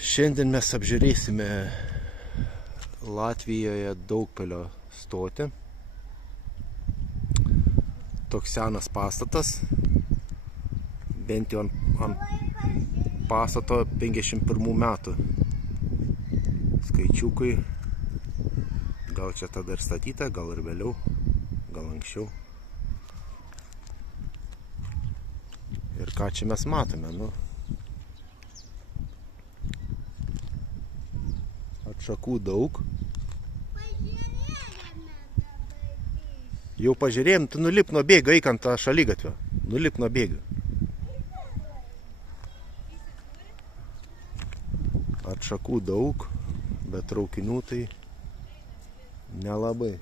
Šiandien mes apžiūrėsime Latvijoje Daugpilio stotį. Toks senas pastatas, bent jau ant pastato 51 metų. Skaičiukai, gal čia tada ir statyta, gal ir vėliau, gal anksčiau. Ir ką čia mes matome, atšakų daug. Jau pažiūrėjom, tu nulip nuo bėgio, eik ant tą šaligatvio. Nulip nuo bėgio. Atšakų daug, bet traukinių tai nelabai.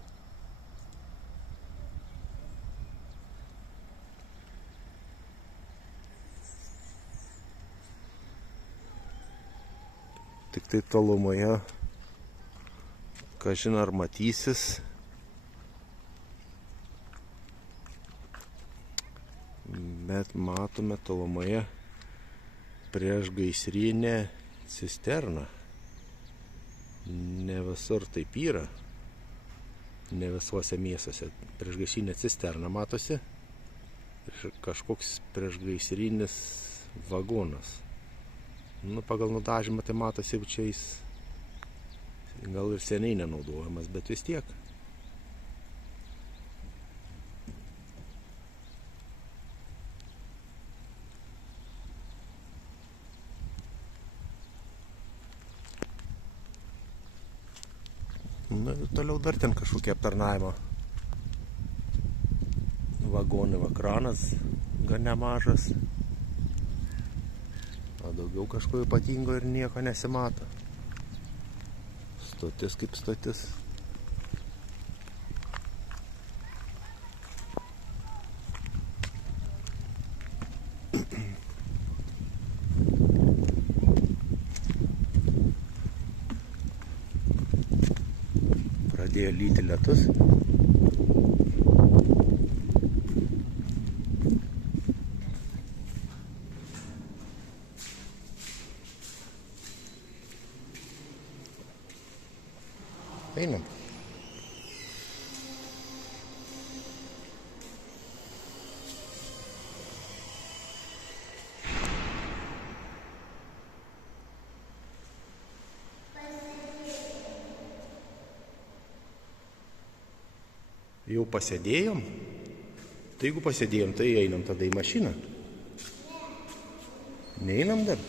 Tik tai tolumoje, kažin ar matysis, bet matome tolumoje priešgaisrinę cisterną. Ne visur taip yra, ne visuose miestuose. Priešgaisrinė cisterna matosi ir kažkoks priešgaisrinis vagonas. Pagal nudažymą tai matosi, jau čia jis gal ir seniai nenaudojamas, bet vis tiek. Ir toliau dar ten kažkokie aptarnavimo vagonai, kranas gan nemažas. O daugiau kažko ypatingo ir nieko nesimato. Stotis kaip stotis. Pradėjo lyti lietus. Einam. Jau pasėdėjom? Tai jeigu pasėdėjom, tai einam tada į mašiną. Neinam dar?